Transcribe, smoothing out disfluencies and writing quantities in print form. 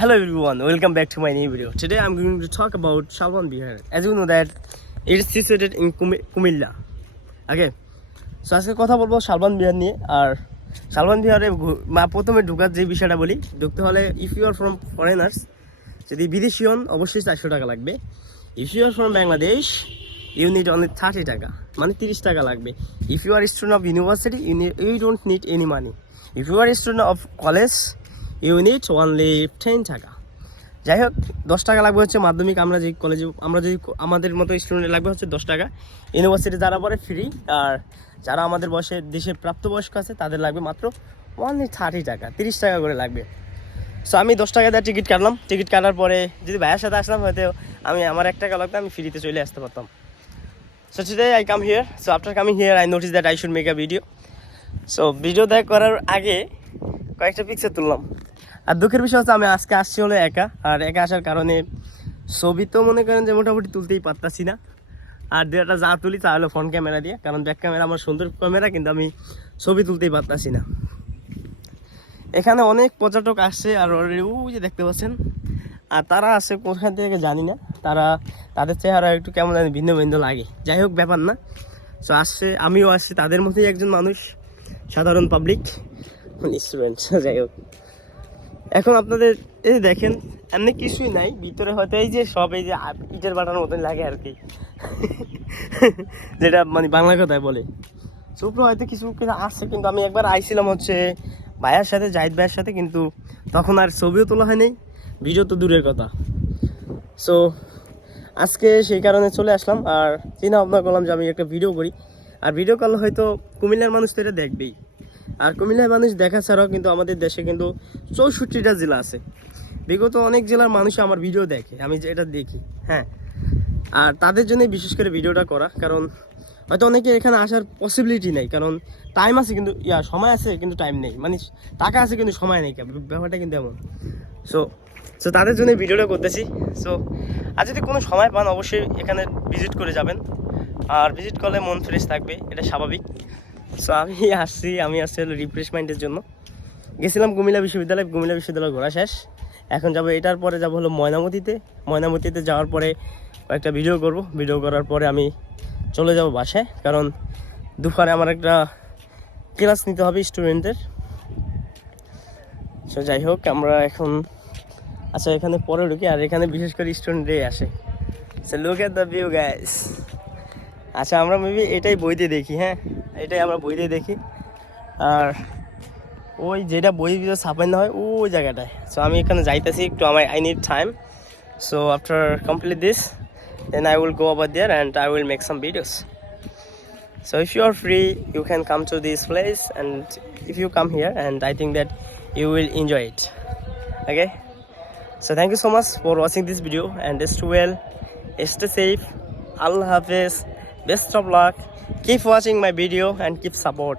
Hello everyone, welcome back to my new video. Today I'm going to talk about Shalban Bihar. As you know that it is situated in Kumilla. Okay, so আজকে কথা বলবো শালবান বিহার নিয়ে। আর শালবান বিহারে প্রথমে ঢোকার যে বিষয়টা বলি, ঢুকতে হলে if you are from foreigners, যদি বিদেশি হন অবশ্যই 400 টাকা লাগবে। If you are from Bangladesh you need only 30 টাকা, মানে 30 টাকা লাগবে। If you are student of university you don't need any money. If you are student of college you need only 10 টাকা। যাই হোক, 10 টাকা লাগবে হচ্ছে মাধ্যমিক। আমরা যে কলেজে যদি আমাদের মতো স্টুডেন্টের লাগবে হচ্ছে 10 টাকা। ইউনিভার্সিটি যারা পড়ে ফ্রি, আর যারা আমাদের বয়সে দেশে প্রাপ্তবয়স্ক আছে তাদের লাগবে মাত্র অনলি 30 টাকা, 30 টাকা করে লাগবে। সো আমি 10 টাকা দিয়ে টিকিট কাটলাম। টিকিট কাটার পরে যদি ভাইয়ের সাথে আসলাম হয়তো আমার 1 টাকা লাগতো, আমি ফ্রিতে চলে আসতে পারতাম। So today I come here. So after coming here I notice that I should make a video. সো ভিডিও করার আগে কয়েকটা পিকচার তুললাম। আর দুঃখের বিষয় হচ্ছে আমি আজকে আসছি হলো একা, আর একা আসার কারণে ছবি তো মনে করেন যে মোটামুটি তুলতেই পারতাছি না। আর দু একটা যা তুলি তা হলো ফ্রন্ট ক্যামেরা দিয়ে, কারণ ব্যাক ক্যামেরা আমার সুন্দর ক্যামেরা, কিন্তু আমি ছবি তুলতেই পারতাছি না। এখানে অনেক পর্যটক আসছে, আর অলরেডি ওই যে দেখতে পাচ্ছেন, আর তারা আসছে কোথায় থেকে জানি না। তাদের চেহারা একটু কেমন জানি ভিন্ন ভিন্ন লাগে। যাই হোক, ব্যাপার না। সো আসছে, আমিও আসছি তাদের মধ্যেই একজন মানুষ, সাধারণ পাবলিক, মানে স্টুডেন্ট। যাই হোক, এখন আপনাদের এই দেখেন এমনি কিছুই নাই ভিতরে, হয়তো এই যে সব এই যে ইটের বাটার মতন লাগে আর কি, যেটা মানে বাংলা কথায় বলে। সুপ্র হয়তো কিছু আছে, কিন্তু আমি একবার আইছিলাম হচ্ছে ভাইয়ার সাথে, জাহিদ ভাইয়ের সাথে, কিন্তু তখন আর ছবিও তোলা হয়নি, ভিডিও তো দূরের কথা। সো আজকে সেই কারণে চলে আসলাম, আর চিন্তা ভাবনা করলাম যে আমি একটা ভিডিও করি। আর ভিডিও করলে হয়তো কুমিল্লার মানুষ তো এটা দেখবেই, আর কুমিল্লার মানুষ দেখা ছাড়াও কিন্তু আমাদের দেশে কিন্তু 64টা জেলা আছে। বিগত অনেক জেলার মানুষ আমার ভিডিও দেখে, আমি এটা দেখি, হ্যাঁ। আর তাদের জন্য বিশেষ করে ভিডিওটা করা, কারণ হয়তো অনেকে এখানে আসার পসিবিলিটি নেই, কারণ টাইম আছে কিন্তু সময় আছে কিন্তু টাইম নেই, মানে টাকা আছে কিন্তু সময় নেই, ব্যাপারটা কিন্তু এমন। সো তাদের জন্য ভিডিওটা করতেছি। সো আর যদি কোনো সময় পান অবশ্যই এখানে ভিজিট করে যাবেন, আর ভিজিট করলে মন ফ্রেশ থাকবে, এটা স্বাভাবিক। সো আমি আসছি হলো রিফ্রেশমেন্টের জন্য। গেছিলাম কুমিল্লা বিশ্ববিদ্যালয় ঘোরা শেষ। এখন যাবো, এটার পরে যাবো হলো ময়নামতিতে যাওয়ার পরে কয়েকটা ভিডিও করব। ভিডিও করার পরে আমি চলে যাব বাসায়, কারণ দুপুরে আমার একটা ক্লাস নিতে হবে স্টুডেন্টদের। সো যাই হোক, আমরা এখন এখানে পরে ঢুকি, আর এখানে বিশেষ করে স্টুডেন্টরাই আসে। So look at the view guys. আচ্ছা, আমরা মেবি এটাই বইতে দেখি, হ্যাঁ, এটাই আমরা বইতে দেখি। আর ওই যেটা বই ছাপানো হয় ওই জায়গাটায়। সো আমি এখানে যাইতেছি একটু, I need time. So after complete this then I will go over there and I will make some videos. So if you are free you can come to this place, and if you come here, and I think that you will enjoy it. Okay, so thank you so much for watching this video, and stay well, stay safe. Allah Hafiz, best of luck, keep watching my video and keep support.